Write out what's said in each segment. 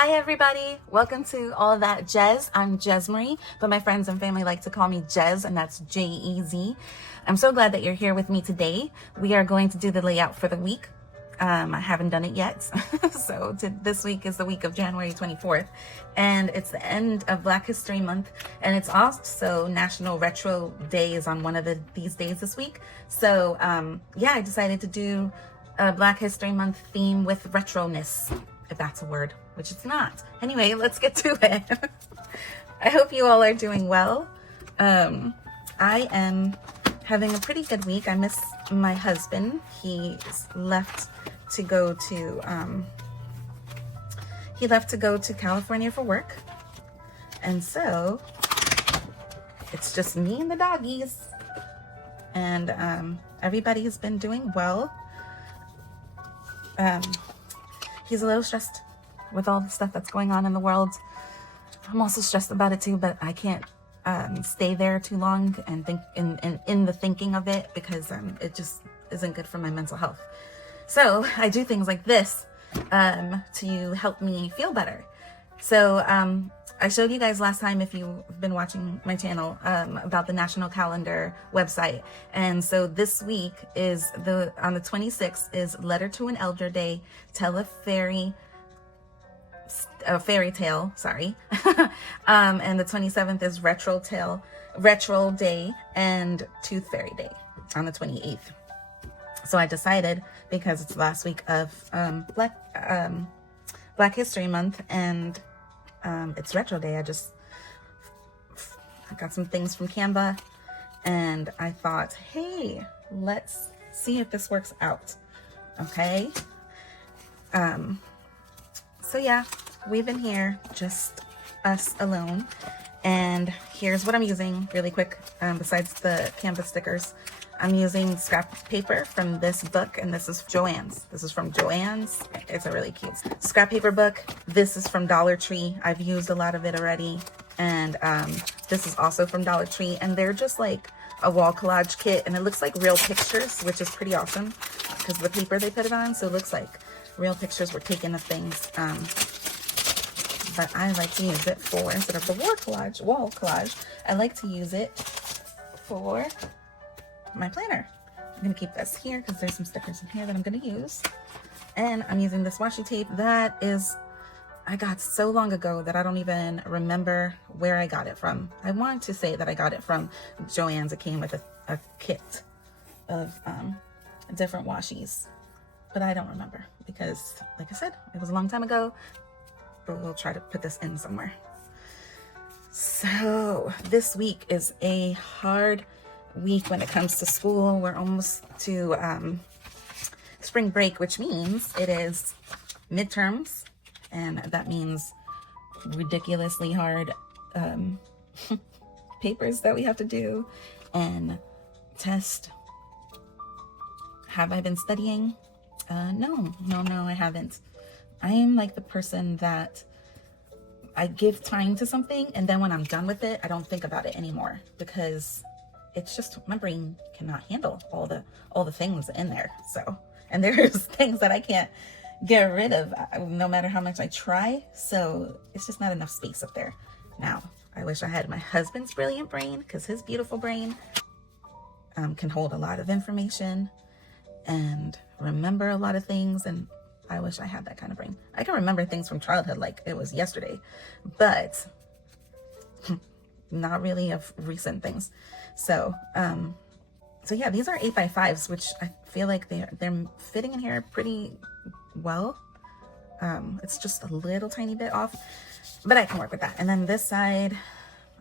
Hi everybody, welcome to All That Jez. I'm Jez Marie, but my friends and family like to call me Jez, and that's J-E-Z. I'm so glad that you're here with me today. We are going to do the layout for the week. I haven't done it yet. So this week is the week of January 24th, and it's the end of Black History Month, and it's also National Retro Day is on one of these days this week. So yeah, I decided to do a Black History Month theme with retroness, if that's a word, which it's not. Anyway, let's get to it. I hope you all are doing well. I am having a pretty good week. I miss my husband. He left to go to California for work. And so it's just me and the doggies. And everybody's been doing well. He's a little stressed with all the stuff that's going on in the world. I'm also stressed about it too, but I can't stay there too long and think in the thinking of it, because it just isn't good for my mental health. So I do things like this to help me feel better. So I showed you guys last time, if you've been watching my channel, about the National Calendar website. And so this week is on the 26th is Letter to an Elder Day, Tell a Fairy Tale, sorry. And the 27th is Retro Day and Tooth Fairy Day on the 28th. So I decided, because it's the last week of Black History Month and it's Retro Day, I got some things from Canva and I thought, hey, let's see if this works out. Okay. So yeah, we've been here, just us alone. And here's what I'm using really quick. Besides the Canva stickers, I'm using scrap paper from this book, and this is Joann's. This is from Joann's. It's a really cute scrap paper book. This is from Dollar Tree. I've used a lot of it already. And this is also from Dollar Tree, and they're just like a wall collage kit, and it looks like real pictures, which is pretty awesome because the paper they put it on, so it looks like real pictures were taken of things. But I like to use it for, instead of the wall collage, I like to use it for my planner. I'm gonna keep this here because there's some stickers in here that I'm gonna use. And I'm using this washi tape that I got so long ago that I don't even remember where I got it from. I want to say that I got it from Joann's. It came with a kit of different washies, but I don't remember because, like I said, it was a long time ago. But we'll try to put this in somewhere. So this week is a hard week when it comes to school. We're almost to spring break, which means it is midterms, and that means ridiculously hard papers that we have to do and test. Have I been studying? No, I haven't. I am like the person that I give time to something, and then when I'm done with it, I don't think about it anymore, because it's just, my brain cannot handle all the things in there. So, and there's things that I can't get rid of no matter how much I try. So it's just not enough space up there. Now, I wish I had my husband's brilliant brain, because his beautiful brain can hold a lot of information and remember a lot of things, and I wish I had that kind of brain. I can remember things from childhood like it was yesterday, but not really of recent things. So, so yeah, these are 8x5s, which I feel like they're fitting in here pretty well. It's just a little tiny bit off, but I can work with that. And then this side,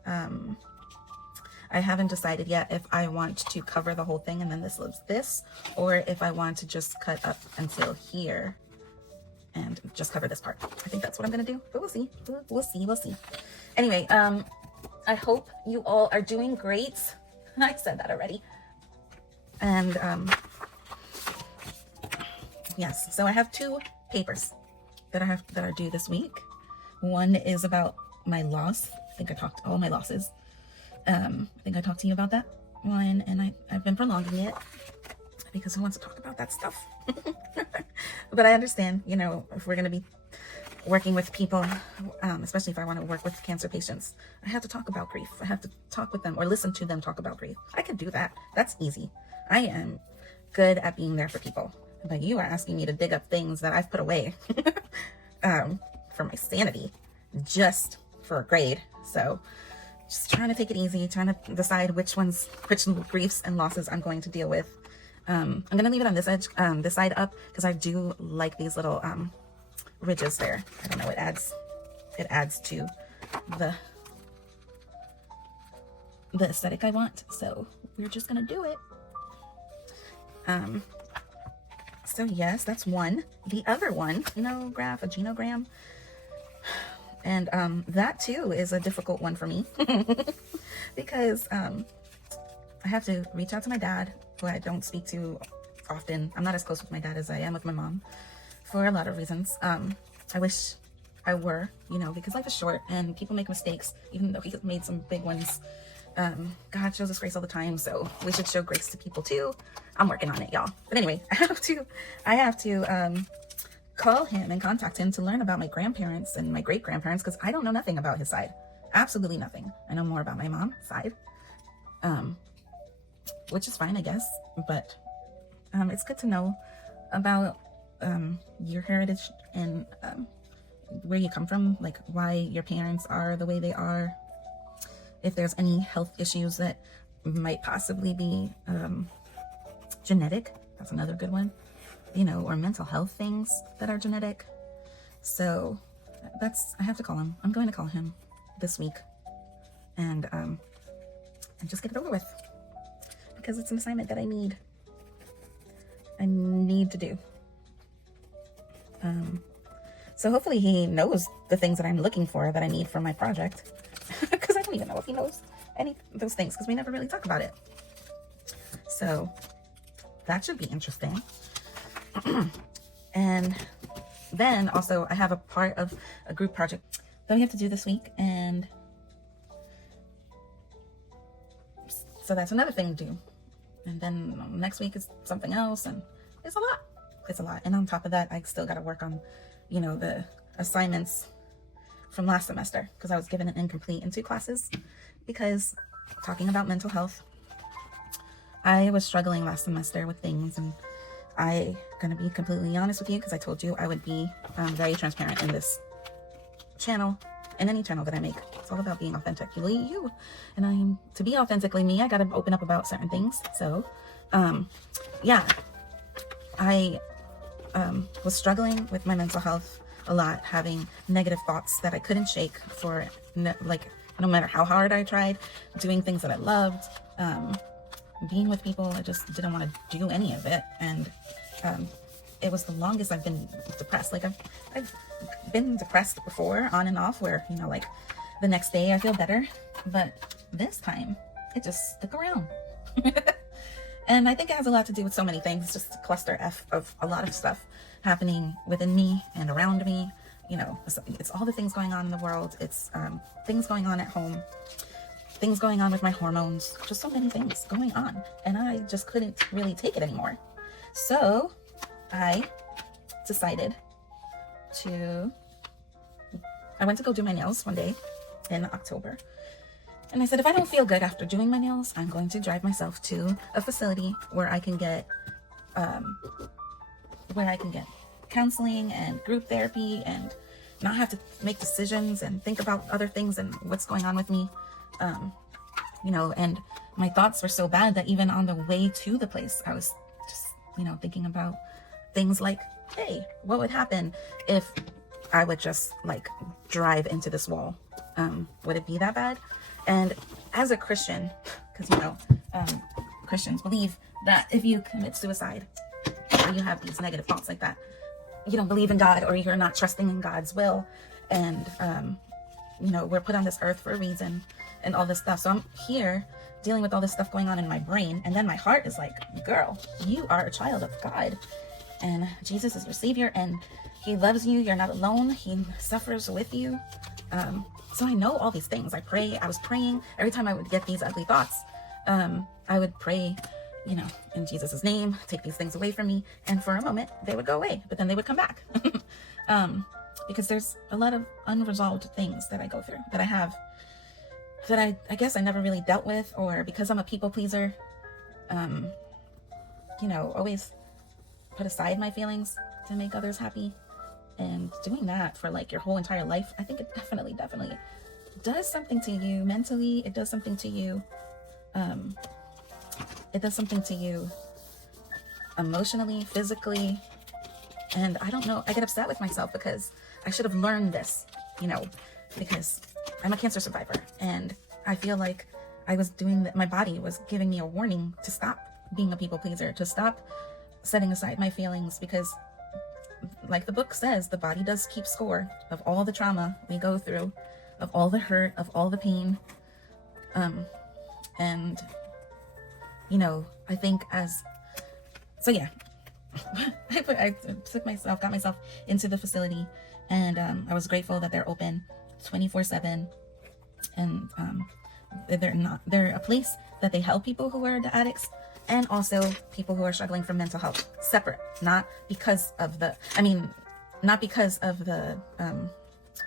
I haven't decided yet if I want to cover the whole thing and then this lives this, or if I want to just cut up until here and just cover this part. I think that's what I'm gonna do, but we'll see. We'll see. Anyway, I hope you all are doing great. I said that already. And yes, so I have two papers that are due this week. One is about my loss. I think I talked all my losses. I think I talked to you about that one, and I've been prolonging it because who wants to talk about that stuff? But I understand, you know, if we're going to be working with people, especially if I want to work with cancer patients, I have to talk about grief. I have to talk with them or listen to them talk about grief. I can do that. That's easy. I am good at being there for people. But you are asking me to dig up things that I've put away for my sanity, just for a grade. So just trying to take it easy, trying to decide which griefs and losses I'm going to deal with. I'm going to leave it on this edge, this side up, because I do like these little ridges there. I don't know, it adds to the aesthetic I want. So we're just going to do it. So yes, that's one. The other one, a genogram. And that too is a difficult one for me because I have to reach out to my dad, who I don't speak to often. I'm not as close with my dad as I am with my mom for a lot of reasons. I wish I were, because life is short and people make mistakes, even though he's made some big ones. God shows us grace all the time, so we should show grace to people too. I'm working on it, y'all. But anyway, I have to call him and contact him to learn about my grandparents and my great grandparents, because I don't know nothing about his side. Absolutely nothing. I know more about my mom's side, which is fine, I guess. But it's good to know about your heritage and where you come from, like why your parents are the way they are. If there's any health issues that might possibly be genetic, that's another good one, or mental health things that are genetic. So I have to call him. I'm going to call him this week and just get it over with, because it's an assignment that I need to do. So hopefully he knows the things that I'm looking for that I need for my project. Because I don't even know if he knows any of those things, because we never really talk about it. So that should be interesting. And then also I have a part of a group project that we have to do this week, and so that's another thing to do. And then next week is something else, and it's a lot. And on top of that, I still got to work on the assignments from last semester, because I was given an incomplete in 2 classes, because talking about mental health, I was struggling last semester with things, and I'm gonna be completely honest with you, because I told you I would be very transparent in this channel and any channel that I make. It's all about being authentically you, and to be authentically me, I gotta open up about certain things. So yeah, I was struggling with my mental health a lot, having negative thoughts that I couldn't shake for no matter how hard I tried, doing things that I loved, being with people. I just didn't want to do any of it. And it was the longest I've been depressed. Like I've been depressed before, on and off, where the next day I feel better, but this time it just stuck around. And I think it has a lot to do with so many things. It's just a cluster F of a lot of stuff happening within me and around me. It's all the things going on in the world. It's things going on at home, things going on with my hormones, just so many things going on. And I just couldn't really take it anymore. So I decided I went to go do my nails one day in October. And I said, if I don't feel good after doing my nails, I'm going to drive myself to a facility where I can get counseling and group therapy, and not have to make decisions and think about other things and what's going on with me. And my thoughts were so bad that even on the way to the place, I was just, thinking about things like, hey, what would happen if I would just drive into this wall? Would it be that bad? And as a Christian, because Christians believe that if you commit suicide or you have these negative thoughts like that, you don't believe in God, or you're not trusting in God's will. And we're put on this earth for a reason and all this stuff. So I'm here dealing with all this stuff going on in my brain, and then my heart is like, girl, you are a child of God, and Jesus is your savior, and he loves you. You're not alone. He suffers with you. So I know all these things. I was praying every time I would get these ugly thoughts. I would pray, in Jesus' name, take these things away from me. And for a moment they would go away, but then they would come back. because there's a lot of unresolved things that I go through, that I have, that I guess I never really dealt with, or because I'm a people pleaser, you know, always put aside my feelings to make others happy. And doing that for like your whole entire life, I think it definitely does something to you mentally. It does something to you. It does something to you emotionally, physically. And I don't know, I get upset with myself because I should have learned this, you know, because I'm a cancer survivor, and I feel like I was doing that. My body was giving me a warning to stop being a people pleaser, to stop setting aside my feelings, because like the book says, the body does keep score of all the trauma we go through, of all the hurt, of all the pain. And you know, I think so yeah, I got myself into the facility, and I was grateful that they're open 24/7, and they're a place that they help people who are addicts, and also people who are struggling from mental health, separate, not because of the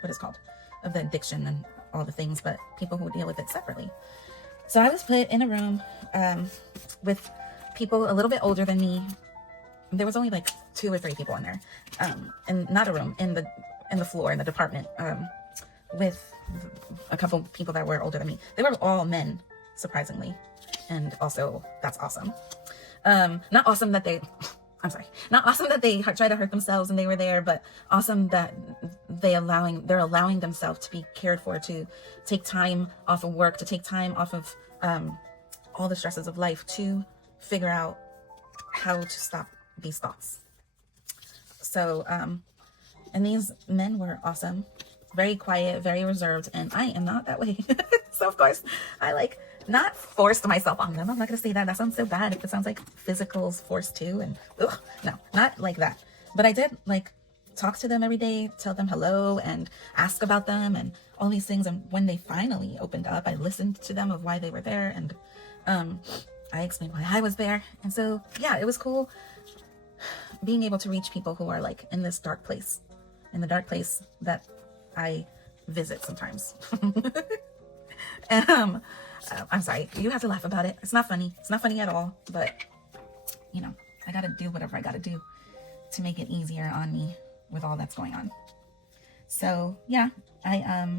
what is called, of the addiction and all the things, but people who deal with it separately. So I was put in a room with people a little bit older than me. There was only like 2 or 3 people in there, and not a room, in the floor, in the department, with a couple people that were older than me. They were all men, surprisingly, and also that's awesome. Not awesome that they try to hurt themselves and they were there, but awesome that they're allowing themselves to be cared for, to take time off of work, to take time off of all the stresses of life, to figure out how to stop these thoughts. So and these men were awesome, very quiet, very reserved, and I am not that way. So of course I not forced myself on them. I'm not gonna say that. That sounds so bad. If it sounds like physical's forced too, and no, not like that. But I did talk to them every day, tell them hello, and ask about them and all these things. And when they finally opened up, I listened to them of why they were there, and I explained why I was there. And so yeah, it was cool being able to reach people who are in this dark place, in the dark place that I visit sometimes. I'm sorry, you have to laugh about it. It's not funny. It's not funny at all, but you know, I gotta do whatever I gotta do to make it easier on me with all that's going on. So yeah, I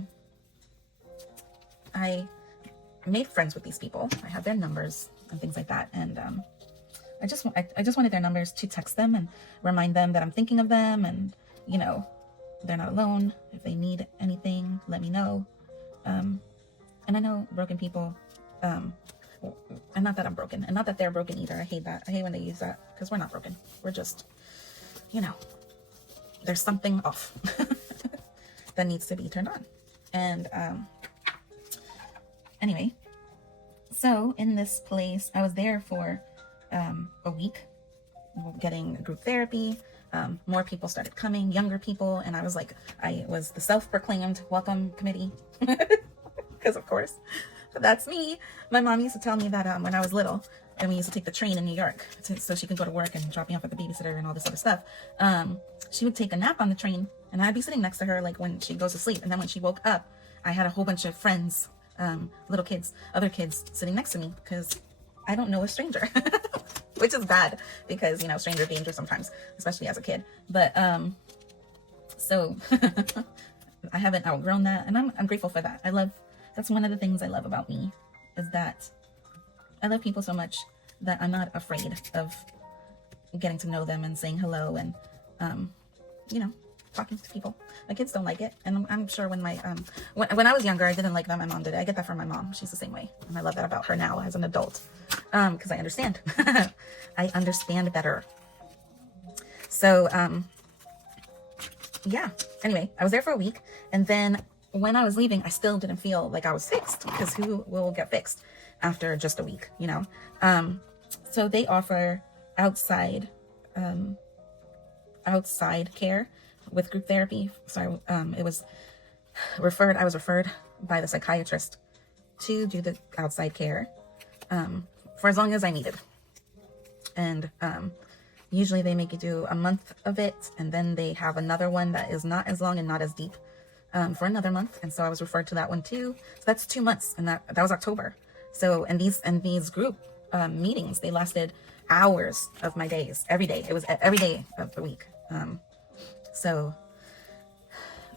made friends with these people. I have their numbers and things like that, and I just wanted their numbers to text them and remind them that I'm thinking of them, and you know, they're not alone. If they need anything, let me know. And I know broken people, and not that I'm broken, and not that they're broken either. I hate that. I hate when they use that, because we're not broken. We're just, you know, there's something off that needs to be turned on. And anyway, so in this place, I was there for a week, getting group therapy. More people started coming, younger people, and I was the self-proclaimed welcome committee. Because of course, that's me. My mom used to tell me that when I was little, and we used to take the train in New York so she could go to work and drop me off at the babysitter and all this other stuff. She would take a nap on the train, and I'd be sitting next to her when she goes to sleep. And then when she woke up, I had a whole bunch of friends, little kids, other kids sitting next to me, because I don't know a stranger, which is bad because, you know, stranger danger sometimes, especially as a kid. But so I haven't outgrown that, and I'm grateful for that. That's one of the things I love about me, is that I love people so much that I'm not afraid of getting to know them and saying hello and, you know, talking to people. My kids don't like it, and I'm sure when when I was younger, I didn't like that. My mom did it. I get that from my mom. She's the same way, and I love that about her now as an adult, because I understand. I understand better. So, yeah. Anyway, I was there for a week, and then when I was leaving, I still didn't feel like I was fixed, because who will get fixed after just a week, you know? So they offer outside care with group therapy. So I was referred by the psychiatrist to do the outside care for as long as I needed. And Usually they make you do a month of it, and then they have another one that is not as long and not as deep for another month. And so I was referred to that one too. So that's 2 months, and that was October. So and these group meetings, they lasted hours of my days, every day. It was every day of the week. So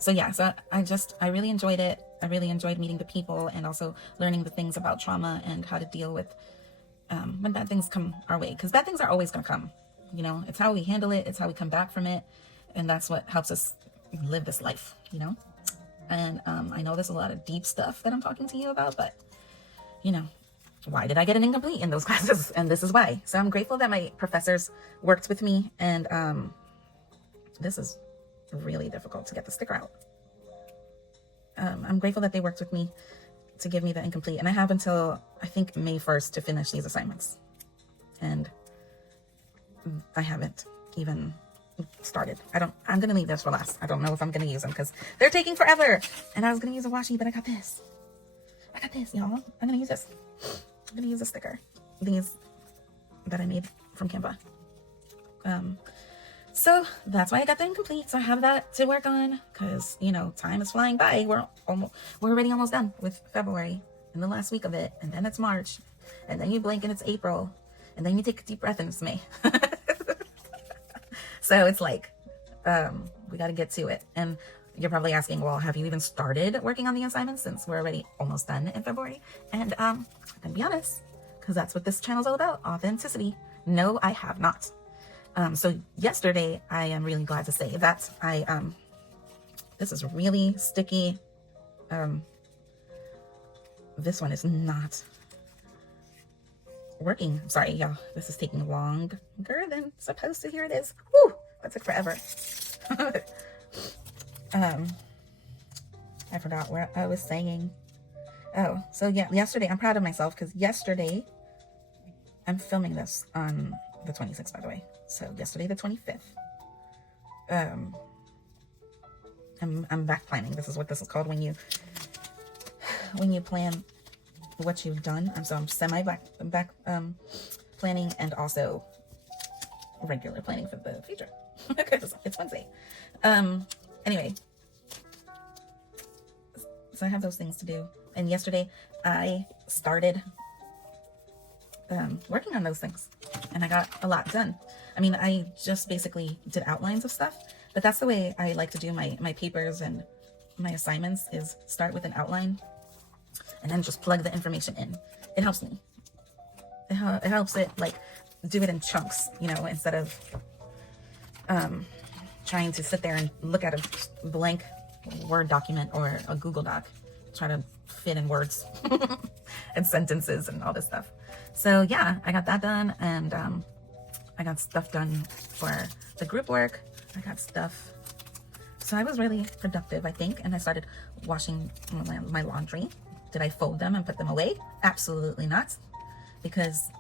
yeah, so I really enjoyed it. I really enjoyed meeting the people and also learning the things about trauma and how to deal with when bad things come our way, because bad things are always going to come. You know, it's how we handle it, it's how we come back from it, and that's what helps us live this life, you know. And I know there's a lot of deep stuff that I'm talking to you about, but you know, why did I get an incomplete in those classes? And this is why. So I'm grateful that my professors worked with me, and this is really difficult to get the sticker out. I'm grateful that they worked with me to give me the incomplete, and I have until I think May 1st to finish these assignments, and I haven't even started. I'm gonna leave this for last. I don't know if I'm gonna use them because they're taking forever, and I was gonna use a washi, but I got this, y'all. I'm gonna use this. I'm gonna use a sticker, these that I made from Canva. So that's why I got the incomplete. So I have that to work on, because you know, time is flying by. We're already almost done with February, in the last week of it, and then it's March, and then you blink and it's April, and then you take a deep breath and it's May. So it's like we got to get to it. And you're probably asking, well, have you even started working on the assignments since we're already almost done in February? And I'm gonna be honest, because that's what this channel is all about, authenticity. No, I have not. So yesterday, I am really glad to say that this is really sticky. This one is not working. Sorry, y'all. This is taking longer than supposed to. Here it is. Woo! That took forever. I forgot where I was saying. Oh, so yeah, yesterday, I'm proud of myself because yesterday, I'm filming this on the 26th, by the way. So yesterday, the 25th, I'm back planning. This is what this is called when you plan what you've done. So I'm semi back planning and also regular planning for the future because it's Wednesday. Anyway, so I have those things to do. And yesterday I started working on those things, and I got a lot done. I mean, I just basically did outlines of stuff, but that's the way I like to do my papers and my assignments, is start with an outline and then just plug the information in. It helps me. It helps it, like, do it in chunks, you know, instead of trying to sit there and look at a blank Word document or a Google Doc, try to fit in words and sentences and all this stuff. So yeah, I got that done, and I got stuff done for the group work. I got stuff. So I was really productive, I think, and I started washing my laundry. Did I fold them and put them away? Absolutely not, because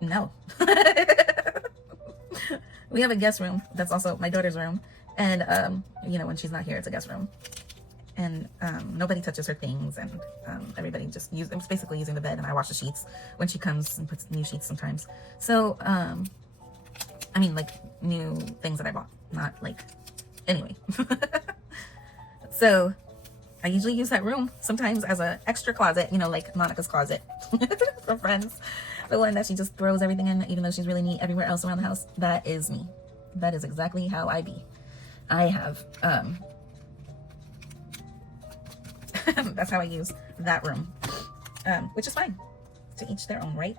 no. We have a guest room that's also my daughter's room, and you know, when she's not here, it's a guest room, and nobody touches her things, and everybody just it's basically using the bed, and I wash the sheets when she comes and puts new sheets sometimes. So I mean, like, new things that I bought, not like, anyway. So I usually use that room sometimes as an extra closet, you know, like Monica's closet for friends. The one that she just throws everything in, even though she's really neat everywhere else around the house. That is me. That is exactly how I be. I have, that's how I use that room, which is fine. To each their own, right?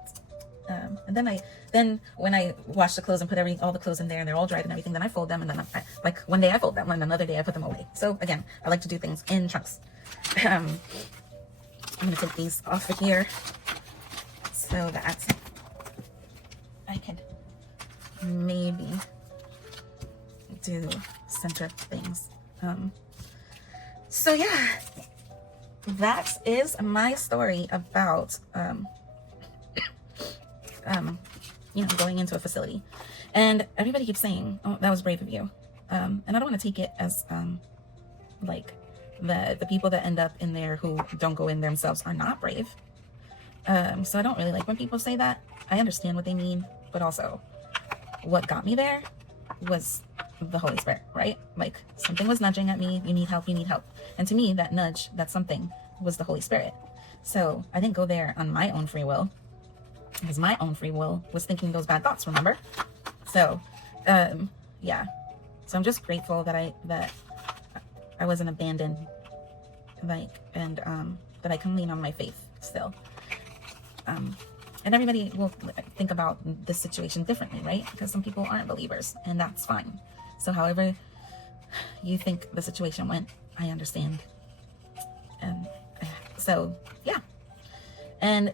And then when I wash the clothes and put all the clothes in there and they're all dried and everything, then I fold them, and then like one day I fold them and another day I put them away. So again, I like to do things in chunks. I'm gonna take these off of here so that I could maybe do center things. So yeah, that is my story about you know, going into a facility. And everybody keeps saying, oh, that was brave of you. And I don't want to take it as like the people that end up in there who don't go in themselves are not brave. So I don't really like when people say that. I understand what they mean, but also what got me there was the Holy Spirit, right? Like something was nudging at me, you need help, you need help. And to me, that nudge, that something was the Holy Spirit. So I didn't go there on my own free will, because my own free will was thinking those bad thoughts, remember? So, yeah. So I'm just grateful that I wasn't abandoned, like, and that I can lean on my faith still. And everybody will think about this situation differently, right? Because some people aren't believers, and that's fine. So however you think the situation went, I understand. And so, yeah. And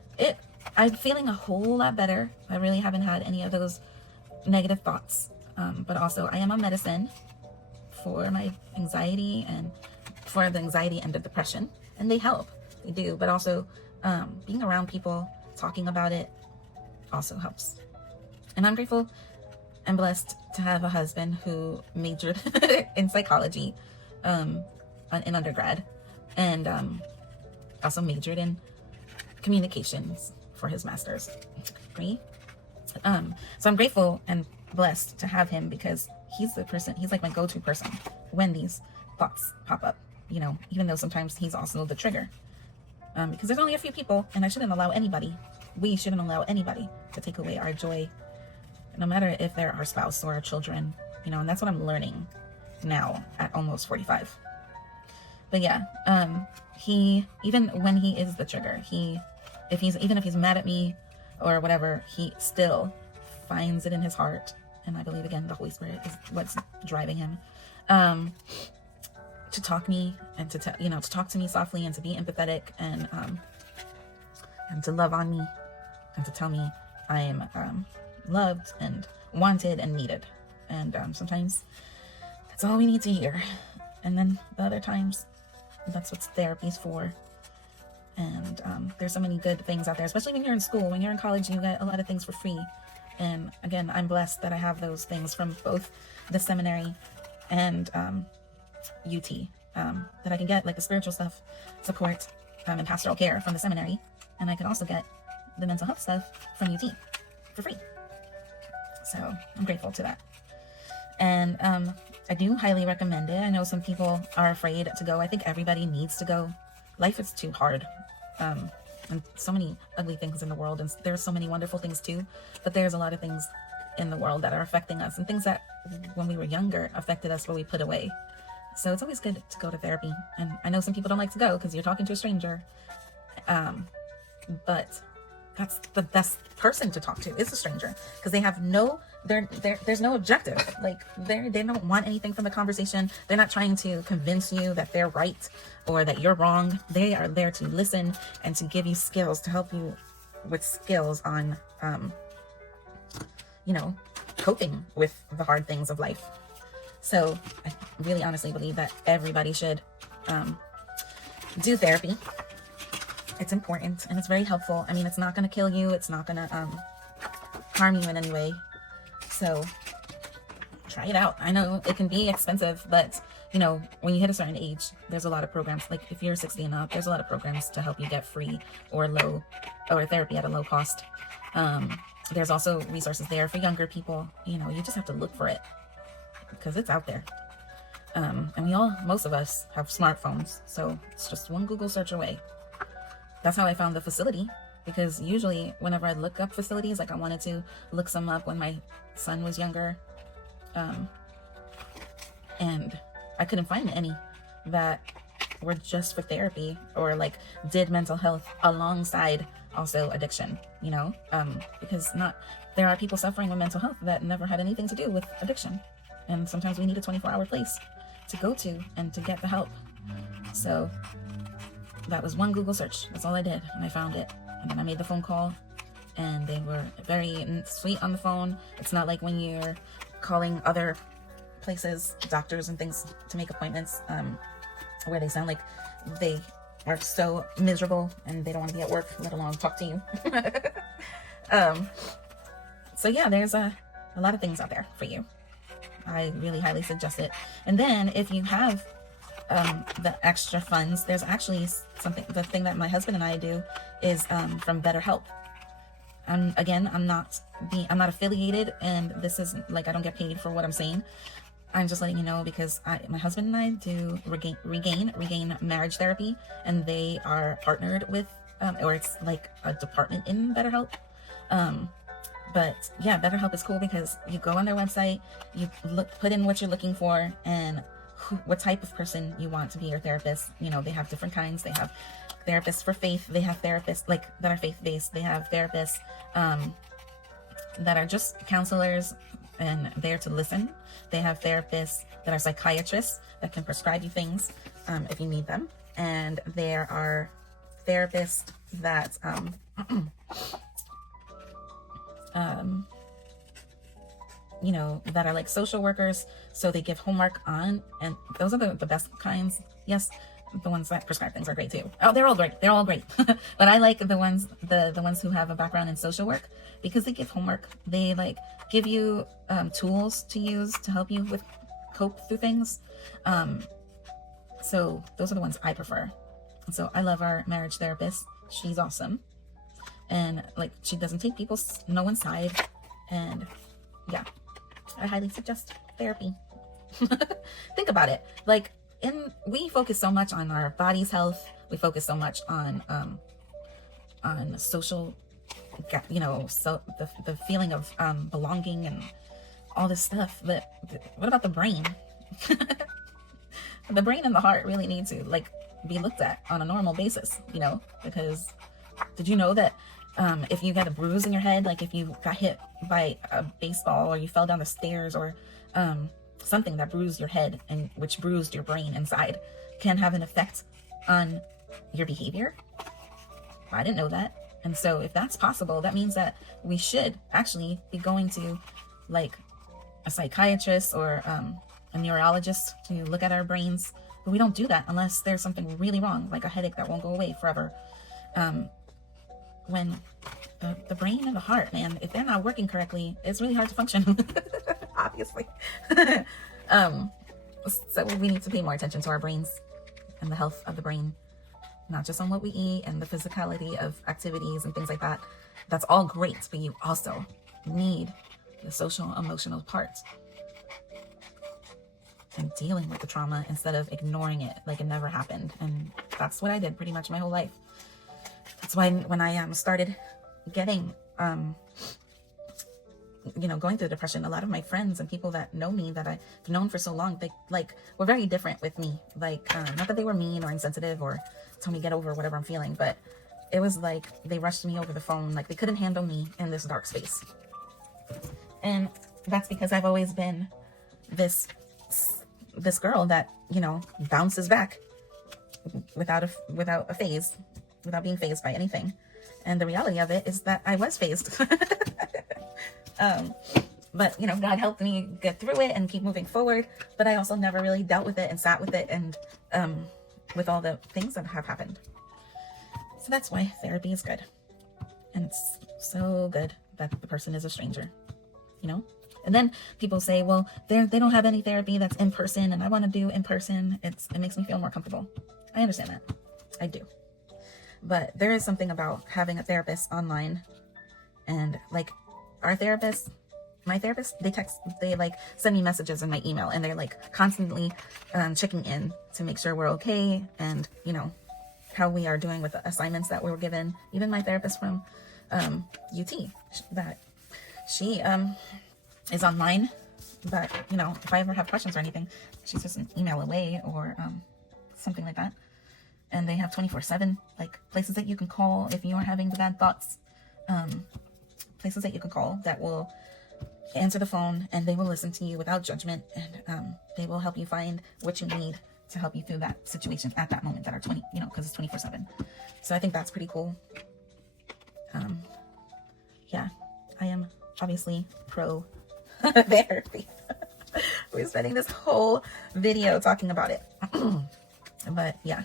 I'm feeling a whole lot better. I really haven't had any of those negative thoughts. But also, I am on medicine for my anxiety and for the anxiety and the depression. And they help. They do. But also, being around people, talking about it also helps. And I'm grateful and blessed to have a husband who majored in psychology in undergrad, and also majored in communications for his master's degree. So I'm grateful and blessed to have him, because he's like my go-to person when these thoughts pop up, you know, even though sometimes he's also the trigger. Because there's only a few people, and we shouldn't allow anybody to take away our joy, no matter if they're our spouse or our children, you know. And that's what I'm learning now at almost 45. But yeah, even when he is the trigger, even if he's mad at me or whatever, he still finds it in his heart. And I believe, again, the Holy Spirit is what's driving him, to talk me and to talk to me softly, and to be empathetic, and to love on me, and to tell me I am loved and wanted and needed. And sometimes that's all we need to hear. And then the other times, that's what therapy's for. And there's so many good things out there, especially when you're in school. When you're in college, you get a lot of things for free. And again, I'm blessed that I have those things from both the seminary and UT, that I can get, like the spiritual stuff, support, and pastoral care from the seminary. And I can also get the mental health stuff from UT for free. So I'm grateful to that. And I do highly recommend it. I know some people are afraid to go. I think everybody needs to go. Life is too hard. And so many ugly things in the world, and there's so many wonderful things too, but there's a lot of things in the world that are affecting us, and things that when we were younger affected us, but we put away. So it's always good to go to therapy. And I know some people don't like to go because you're talking to a stranger, but that's the best person to talk to, is a stranger, because they have there's no objective. Like they don't want anything from the conversation. They're not trying to convince you that they're right or that you're wrong. They are there to listen and to give you skills, to help you with skills on coping with the hard things of life. So I really honestly believe that everybody should do therapy. It's important and it's very helpful. I mean, it's not going to kill you. It's not going to harm you in any way. So try it out. I know it can be expensive, but when you hit a certain age, there's a lot of programs. Like if you're 60 and up, there's a lot of programs to help you get free or therapy at a low cost. There's also resources there for younger people. You just have to look for it, because it's out there. And most of us have smartphones, so it's just one Google search away. That's how I found the facility, because usually whenever I look up facilities, like I wanted to look some up when my son was younger, and I couldn't find any that were just for therapy or like did mental health alongside also addiction, because there are people suffering with mental health that never had anything to do with addiction. And sometimes we need a 24-hour place to go to and to get the help. So that was one Google search. That's all I did. And I found it. And then I made the phone call, and they were very sweet on the phone. It's not like when you're calling other places, doctors and things, to make appointments, where they sound like they are so miserable and they don't want to be at work, let alone talk to you. So yeah, there's a lot of things out there for you. I really highly suggest it. And then if you have the extra funds, there's actually the thing that my husband and I do is from BetterHelp. Again, I'm not affiliated, and this is like, I don't get paid for what I'm saying. I'm just letting you know because my husband and I do regain marriage therapy, and they are partnered with, or it's like a department in BetterHelp. But yeah, BetterHelp is cool because you go on their website, you put in what you're looking for, and what type of person you want to be your therapist. You know, they have different kinds. They have therapists for faith. They have therapists like that are faith-based. They have therapists that are just counselors and there to listen. They have therapists that are psychiatrists that can prescribe you things if you need them. And there are therapists that you know, that are like social workers, so they give homework on, and those are the best kinds. Yes, the ones that prescribe things are great too. Oh, they're all great. They're all great. But I like the ones who have a background in social work, because they give homework. They like give you tools to use to help you with cope through things. So those are the ones I prefer. And so I love our marriage therapist. She's awesome. And like, she doesn't take no one's side. And yeah, I highly suggest therapy. Think about it. Like, we focus so much on our body's health. We focus so much on social, you know, so the feeling of belonging and all this stuff. But what about the brain? The brain and the heart really need to like be looked at on a normal basis, you know, because did you know that if you get a bruise in your head, like if you got hit by a baseball, or you fell down the stairs, or something that bruised your head and which bruised your brain inside, can have an effect on your behavior? I didn't know that. And so if that's possible, that means that we should actually be going to like a psychiatrist or a neurologist to look at our brains. But we don't do that unless there's something really wrong, like a headache that won't go away forever. When the brain and the heart, man, if they're not working correctly, it's really hard to function. Obviously. So we need to pay more attention to our brains and the health of the brain, not just on what we eat and the physicality of activities and things like that. That's all great, but you also need the social emotional part and dealing with the trauma instead of ignoring it like it never happened. And that's what I did pretty much my whole life. That's why when I started getting you know, going through depression, a lot of my friends and people that know me, that I've known for so long, they like were very different with me. Like not that they were mean or insensitive or told me get over whatever I'm feeling, but it was like they rushed me over the phone. Like they couldn't handle me in this dark space. And that's because I've always been this girl that, you know, bounces back without a phase, without being phased by anything. And the reality of it is that I was phased. But you know, God helped me get through it and keep moving forward. But I also never really dealt with it and sat with it and with all the things that have happened. So that's why therapy is good. And it's so good that the person is a stranger, you know? And then people say, well, they don't have any therapy that's in person, and I want to do in person. It makes me feel more comfortable. I understand that. I do. But there is something about having a therapist online, and like my therapist, they like send me messages in my email, and they're like constantly checking in to make sure we're okay, and you know, how we are doing with the assignments that we were given. Even my therapist from UT, that she is online, but you know, if I ever have questions or anything, she's just an email away or something like that. And they have 24/7 like places that you can call if you are having the bad thoughts, places that you can call that will answer the phone, and they will listen to you without judgment, and they will help you find what you need to help you through that situation at that moment, that are because it's 24/7. So I think that's pretty cool. Yeah, I am obviously pro therapy. We're spending this whole video talking about it. But yeah,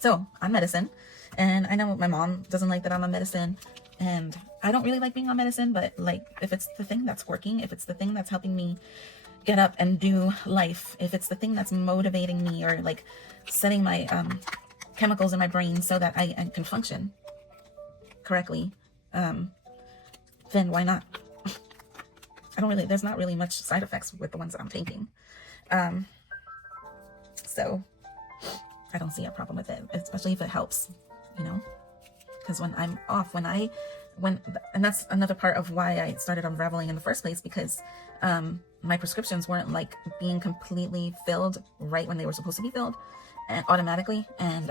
so on medicine, and I know my mom doesn't like that I'm on medicine, and I don't really like being on medicine, but like if it's the thing that's working, if it's the thing that's helping me get up and do life, if it's the thing that's motivating me or like setting my chemicals in my brain so that I can function correctly, then why not? There's not really much side effects with the ones that I'm taking. So I don't see a problem with it, especially if it helps, you know, because when I'm off, and that's another part of why I started unraveling in the first place, because my prescriptions weren't like being completely filled right when they were supposed to be filled and automatically. And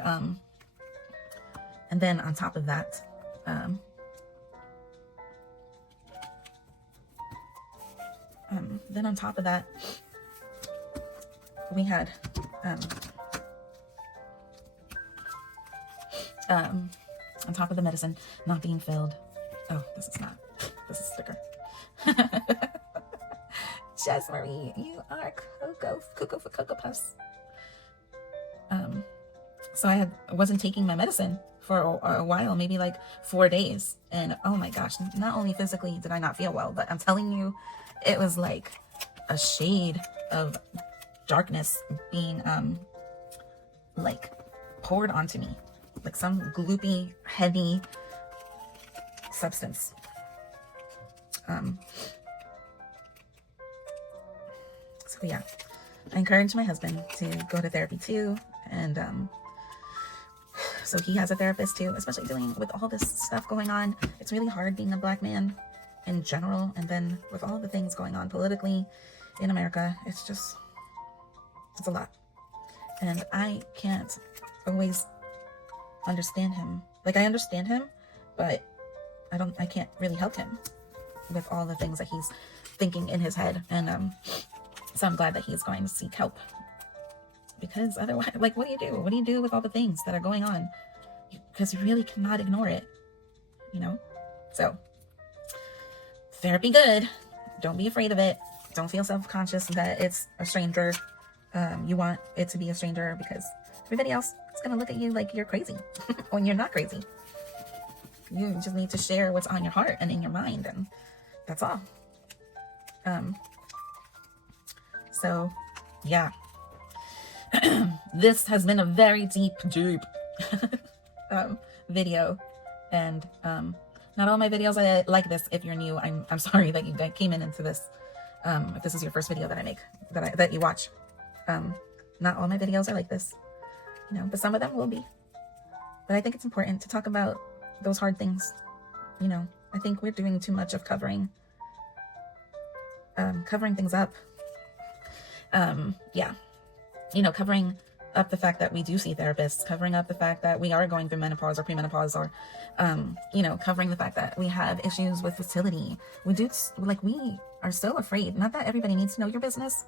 then on top of that, we had on top of the medicine not being filled. Oh, this is sticker. Jess Marie, you are Cocoa for Cocoa Puffs. So I wasn't taking my medicine for a while, maybe like 4 days. And oh my gosh, not only physically did I not feel well, but I'm telling you, it was like a shade of darkness being like poured onto me, like some gloopy, heavy substance. So yeah, I encourage my husband to go to therapy too, and so he has a therapist too, especially dealing with all this stuff going on. It's really hard being a Black man in general, and then with all the things going on politically in America, it's a lot. And I can't always understand him. Like, I understand him, but I can't really help him with all the things that he's thinking in his head. And so I'm glad that he's going to seek help, because otherwise, like, what do you do? What do you do with all the things that are going on? Because you really cannot ignore it, you know? So therapy, good. Don't be afraid of it. Don't feel self-conscious that it's a stranger. You want it to be a stranger, because everybody else is going to look at you like you're crazy when you're not crazy. You just need to share what's on your heart and in your mind, and that's all. So yeah, this has been a very deep video, and not all my videos are like this. If you're new, I'm sorry that you came into this. If this is your first video that I make, that you watch, not all my videos are like this, you know, but some of them will be. But I think it's important to talk about those hard things. You know, I think we're doing too much of covering things up. Yeah, you know, covering up the fact that we do see therapists, covering up the fact that we are going through menopause or premenopause, or you know, covering the fact that we have issues with fertility. We are so afraid. Not that everybody needs to know your business,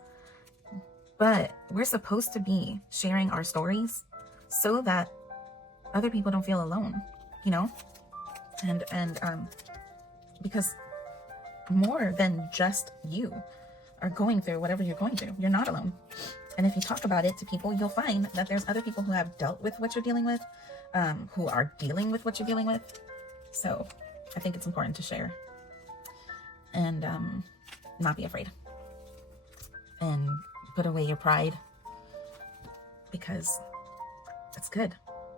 but we're supposed to be sharing our stories so that other people don't feel alone, you know? And because more than just you are going through whatever you're going through, you're not alone. And if you talk about it to people, you'll find that there's other people who have dealt with what you're dealing with, who are dealing with what you're dealing with. So I think it's important to share, and not be afraid, and put away your pride, because it's good.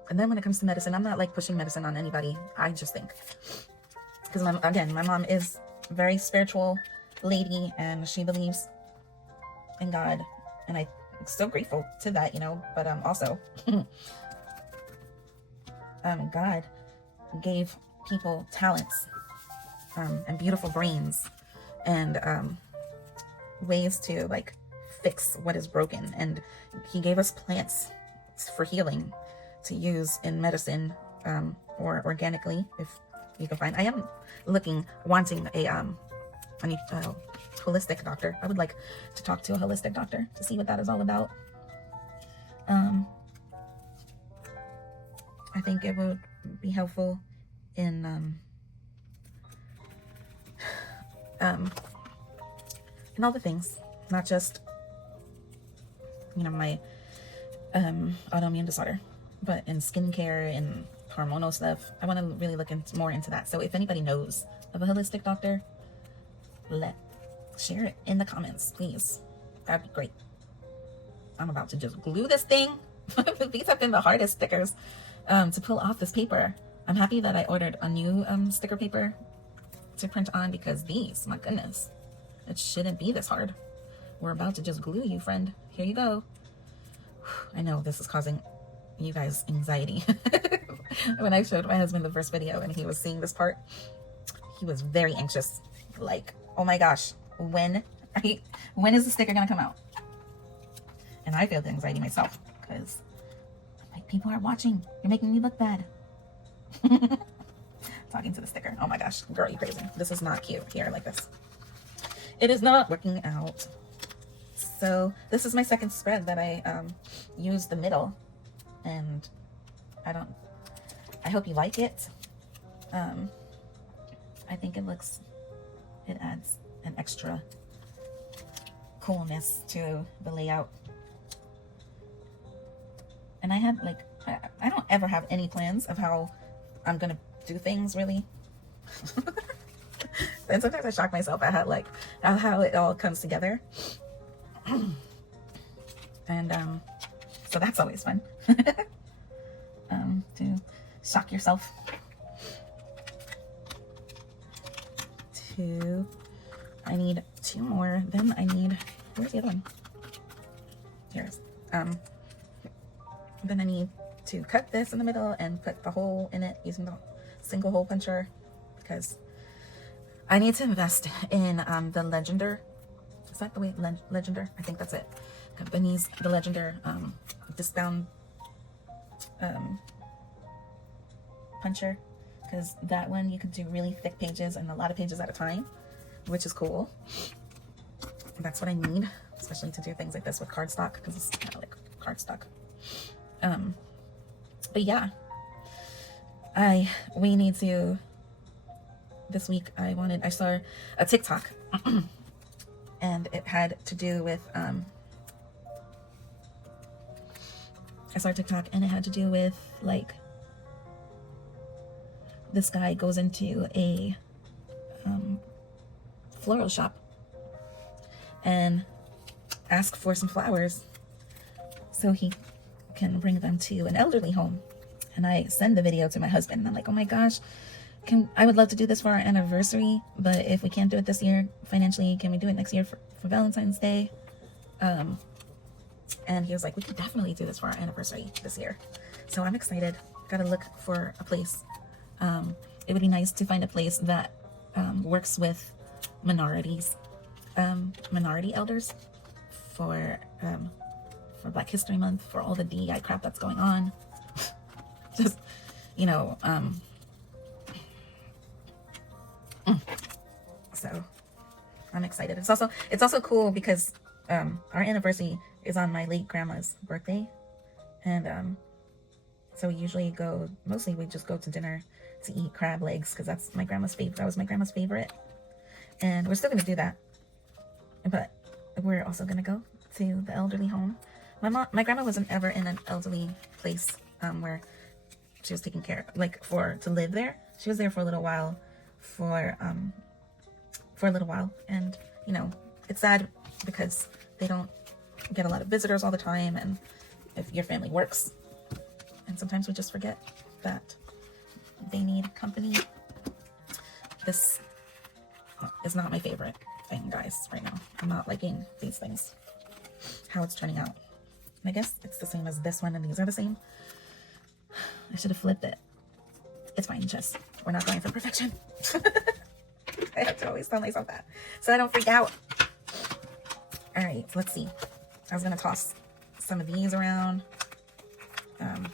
And then when it comes to medicine, I'm not like pushing medicine on anybody. I just think, because my mom is a very spiritual lady, and she believes in God, and I'm so grateful to that, you know. But also God gave people talents, and beautiful brains, and ways to like fix what is broken, and he gave us plants for healing to use in medicine, or organically, if you can find. I am wanting a holistic doctor. I would like to talk to a holistic doctor to see what that is all about. I think it would be helpful in all the things, not just, you know, my autoimmune disorder, but in skincare and hormonal stuff. I want to really look more into that. So if anybody knows of a holistic doctor, share it in the comments, please. That'd be great. I'm about to just glue this thing. These have been the hardest stickers to pull off this paper. I'm happy that I ordered a new sticker paper to print on because these, my goodness, it shouldn't be this hard. We're about to just glue you, friend. Here you go. I know this is causing you guys anxiety. When I showed my husband the first video and he was seeing this part, he was very anxious. Like, oh my gosh, when is the sticker gonna come out? And I feel the anxiety myself because like, people are watching. You're making me look bad. Talking to the sticker. Oh my gosh, girl, you crazy. This is not cute here like this. It is not working out. So this is my second spread that I used the middle, and I hope you like it. I think it adds an extra coolness to the layout. And I had like, I don't ever have any plans of how I'm gonna do things really. And sometimes I shock myself at how it all comes together. And so that's always fun. To shock yourself. I need 2 more. Then I need, where's the other one? Here it is. Then I need to cut this in the middle and put the hole in it using the single hole puncher, because I need to invest in the Legender. Is that the way? Legender? I think that's it. Company's the Legender discbound puncher, because that one you can do really thick pages and a lot of pages at a time, which is cool. That's what I need, especially to do things like this with cardstock, because it's kind of like cardstock. But yeah, we need to, this week I saw a TikTok and it had to do with I saw a TikTok and it had to do with like, this guy goes into a floral shop and asks for some flowers so he can bring them to an elderly home. And I send the video to my husband and I'm like, oh my gosh, I would love to do this for our anniversary, but if we can't do it this year financially, can we do it next year for Valentine's Day? And he was like, we could definitely do this for our anniversary this year. So I'm excited. Gotta look for a place. It would be nice to find a place that works with minority elders for Black History Month, for all the DEI crap that's going on. Just, you know, so I'm excited. It's also cool because our anniversary is on my late grandma's birthday, and so we usually we just go to dinner to eat crab legs, because that's my grandma's favorite. That was my grandma's favorite, and we're still gonna do that, but we're also gonna go to the elderly home. My grandma wasn't ever in an elderly place where she was taking care, like to live there. She was there for a little while, and you know, it's sad because they don't get a lot of visitors all the time, and if your family works, and sometimes we just forget that they need company. This is not my favorite thing, guys, right now. I'm not liking these things, how it's turning out. And I guess it's the same as this one, and these are the same. I should have flipped it. It's fine, just we're not going for perfection. I have to always tell myself that so I don't freak out. All right, let's see. I was gonna toss some of these around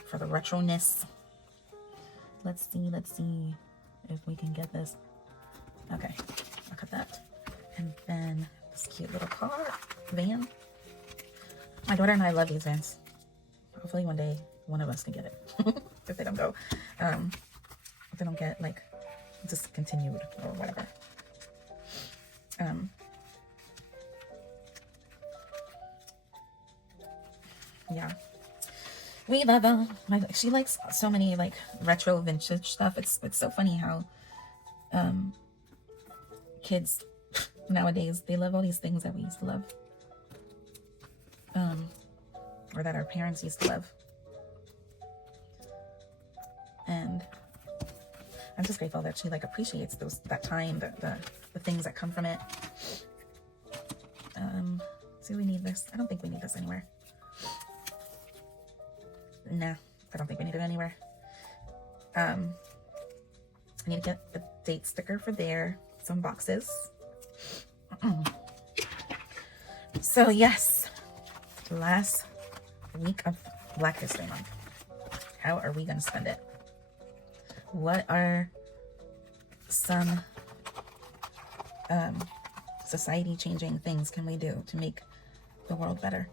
for the retroness. Let's see if we can get this. Okay, I'll cut that. And then this cute little van. My daughter and I love these vans. Hopefully one day one of us can get it. If they don't go, if they don't get like discontinued or whatever. Yeah, we love them. She likes so many like retro vintage stuff. It's so funny how kids nowadays, they love all these things that we used to love, or that our parents used to love. And I'm just grateful that she like appreciates that time, the things that come from it. Do we need this? I don't think we need this anywhere. Nah, I don't think we need it anywhere. I need to get a date sticker for there, some boxes. So yes, last week of Black History Month. How are we gonna spend it? What are some society changing things can we do to make the world better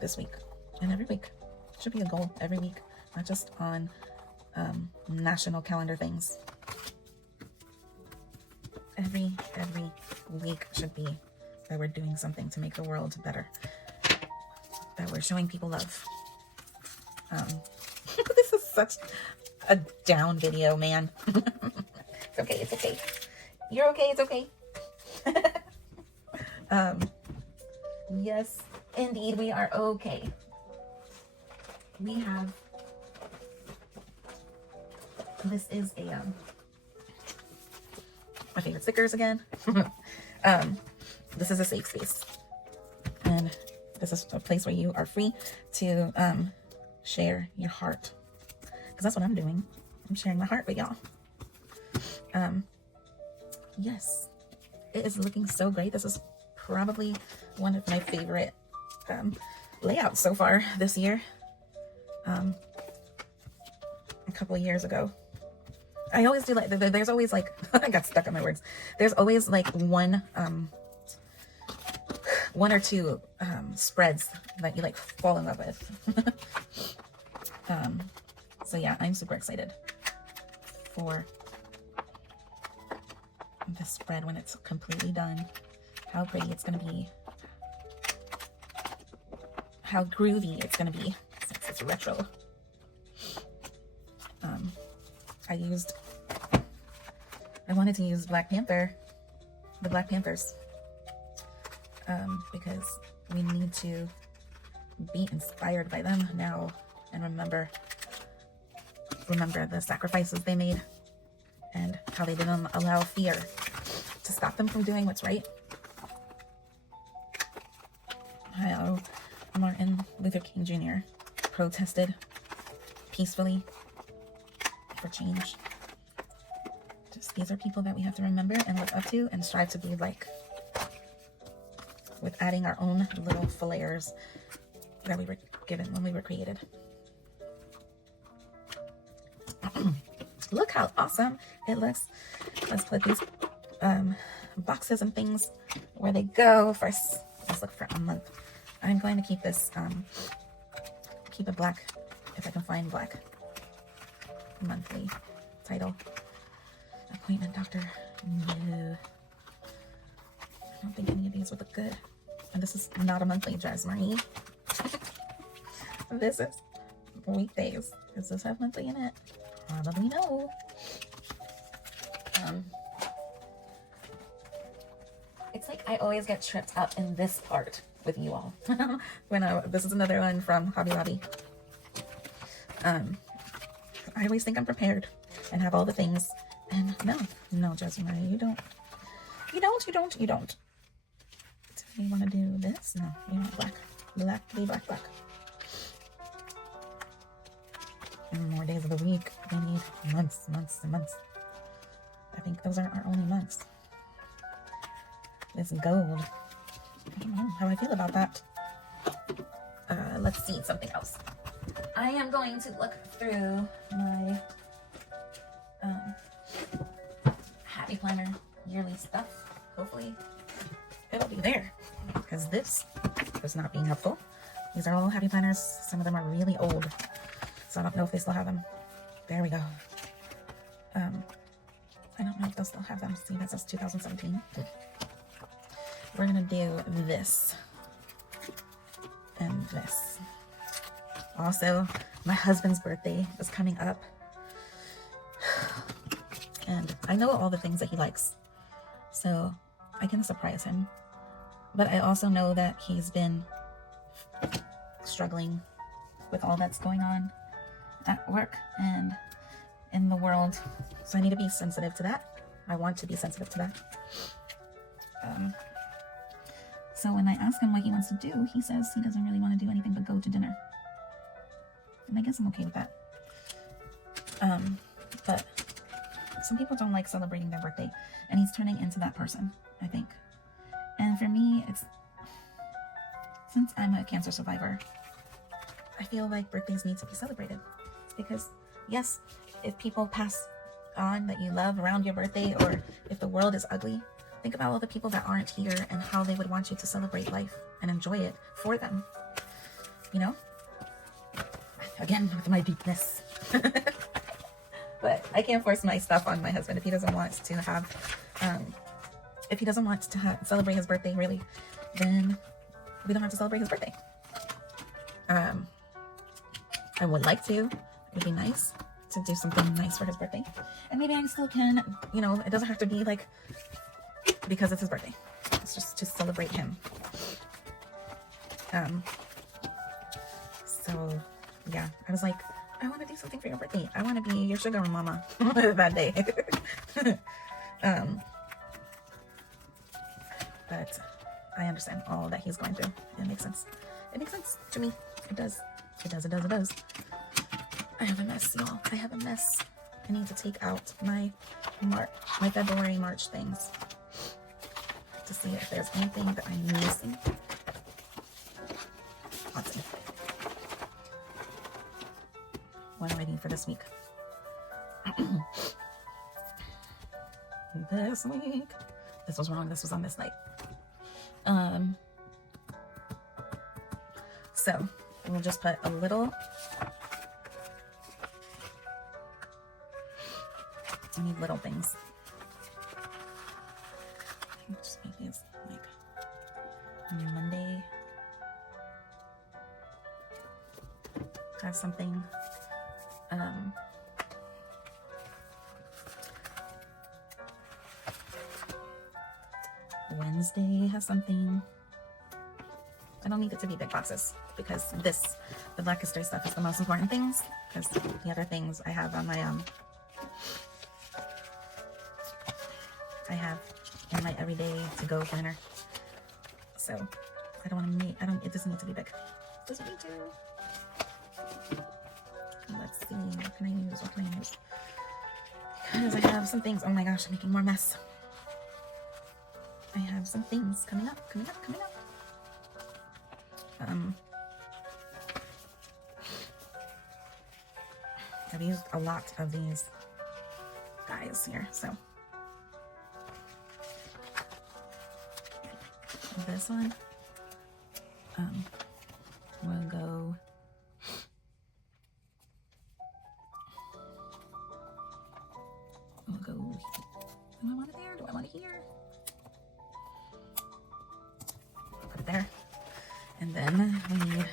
this week and every week? Should be a goal every week, not just on national calendar things. Every week should be that we're doing something to make the world better, that we're showing people love. This is such a down video, man. It's okay, it's okay. You're okay, it's okay. Yes, indeed, we are okay. We have, this is a, my favorite stickers again. This is a safe space. And this is a place where you are free to share your heart. Because that's what I'm doing. I'm sharing my heart with y'all. Yes, it is looking so great. This is probably one of my favorite layouts so far this year. A couple of years ago, I always do like, there's always like, I got stuck on my words. There's always like one or two spreads that you like fall in love with. So yeah, I'm super excited for this spread when it's completely done. How pretty it's gonna be. How groovy it's gonna be since it's retro. I wanted to use Black Panther, the Black Panthers, because we need to be inspired by them now and remember the sacrifices they made and how they didn't allow fear to stop them from doing what's right. How Martin Luther King Jr. protested peacefully for change. Just, these are people that we have to remember and look up to and strive to be like, with adding our own little flares that we were given when we were created. Look how awesome it looks. Let's put these boxes and things where they go. First, let's look for a month. I'm going to keep this, keep it black, if I can find black. Monthly title. Appointment doctor. No. I don't think any of these would look good. And this is not a monthly, Jasmine. This is weekdays. Does this have monthly in it? Probably no. It's like I always get tripped up in this part with you all. This is another one from Hobby Lobby. I always think I'm prepared and have all the things, and no, Jasmine, you don't. Do you want to do this? No, you want black. Black. And more days of the week. We need months and months. I think those aren't our only months. This gold. I don't know how I feel about that. Let's see something else. I am going to look through my Happy Planner yearly stuff. Hopefully it'll be there, because this is not being helpful. These are all Happy Planners. Some of them are really old, so I don't know if they still have them. There we go. I don't know if they'll still have them. See, that says 2017. We're gonna do this and this. Also, my husband's birthday is coming up, and I know all the things that he likes, so I can surprise him. But I also know that he's been struggling with all that's going on at work, and in the world. So I need to be sensitive to that. I want to be sensitive to that. So when I ask him what he wants to do, he says he doesn't really want to do anything but go to dinner. And I guess I'm okay with that. But some people don't like celebrating their birthday, and he's turning into that person, I think. And for me, since I'm a cancer survivor, I feel like birthdays need to be celebrated. Because yes, if people pass on that you love around your birthday, or if the world is ugly, think about all the people that aren't here and how they would want you to celebrate life and enjoy it for them. You know? Again, with my deepness. But I can't force my stuff on my husband if he doesn't want to have, if he doesn't want to celebrate his birthday, really, then we don't have to celebrate his birthday. I would like to. It would be nice to do something nice for his birthday. And maybe I still can, you know, it doesn't have to be like because it's his birthday. It's just to celebrate him. So yeah, I was like, I want to do something for your birthday. I want to be your sugar mama that day. But I understand all that he's going through. It makes sense. It makes sense to me. It does. It does. It does. It does. I have a mess, y'all. I have a mess. I need to take out my February, March things to see if there's anything that I'm missing. Let's see. What am I doing for this week? This week. This was wrong. This was on this night. So we'll just put a little. I need little things. Just make these like Monday. Have something. Wednesday has something. I don't need it to be big boxes because the Black History stuff is the most important things, because the other things I have on my I have in my everyday to go planner. So I don't want to make, it doesn't need to be big. It doesn't need to. Let's see, what can I use? What can I use? Because I have some things, oh my gosh, I'm making more mess. I have some things coming up. I've used a lot of these guys here, so. This one will go do I want it there? Do I want it here? Put it there. And then we need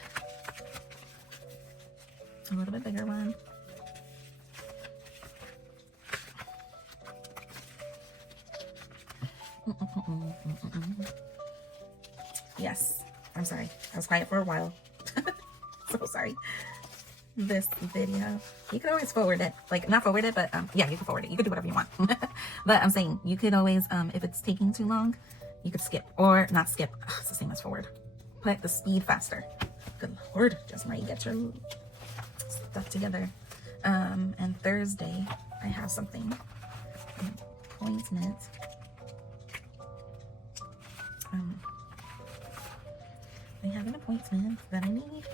a little bit bigger one. Yes, I'm sorry. I was quiet for a while. So sorry. This video, you could always forward it. Like, not forward it, but yeah, you can forward it. You could do whatever you want. But I'm saying, you could always, if it's taking too long, you could skip. Or not skip. Ugh, it's the same as forward. Put the speed faster. Good Lord, just Marie, get your stuff together. And Thursday, I have something. An appointment. I have an appointment that I need.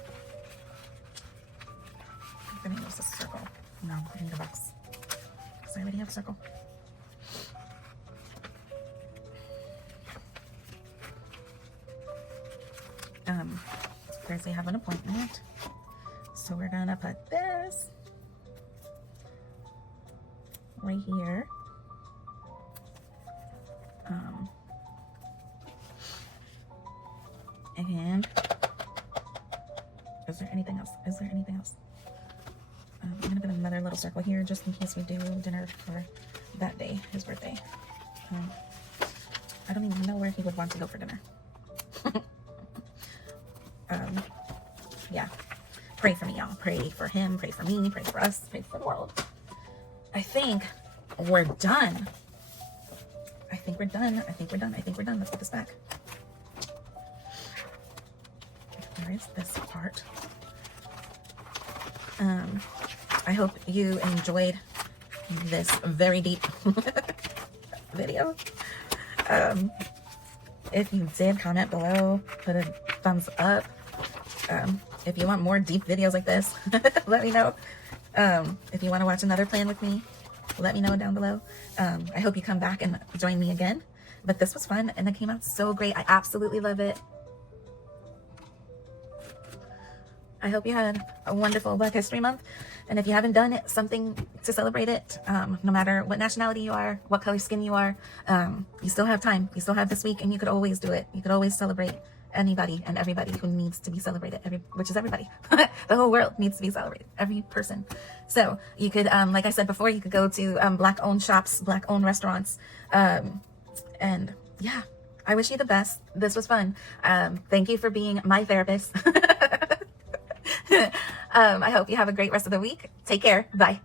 I'm gonna use this circle. No, I need a box. Because I already have a circle. Thursday I have an appointment. So we're gonna put this right here. And is there anything else? Is there anything else? I'm gonna put another little circle here just in case we do dinner for that day, his birthday. I don't even know where he would want to go for dinner. Yeah, pray for me, y'all. Pray for him, pray for me, pray for us, pray for the world. I think we're done. I think we're done. I think we're done. I think we're done. Let's put this back. Where is this part? I hope you enjoyed this very deep video. If you did, comment below, put a thumbs up. If you want more deep videos like this, let me know. If you want to watch another plan with me, let me know down below. I hope you come back and join me again. But this was fun and it came out so great. I absolutely love it. I hope you had a wonderful Black History Month. And if you haven't done it, something to celebrate it, no matter what nationality you are, what color skin you are, you still have time. You still have this week and you could always do it. You could always celebrate anybody and everybody who needs to be celebrated, which is everybody. The whole world needs to be celebrated, every person. So you could, like I said before, you could go to Black-owned shops, Black-owned restaurants, and yeah, I wish you the best. This was fun. Thank you for being my therapist. I hope you have a great rest of the week. Take care. Bye.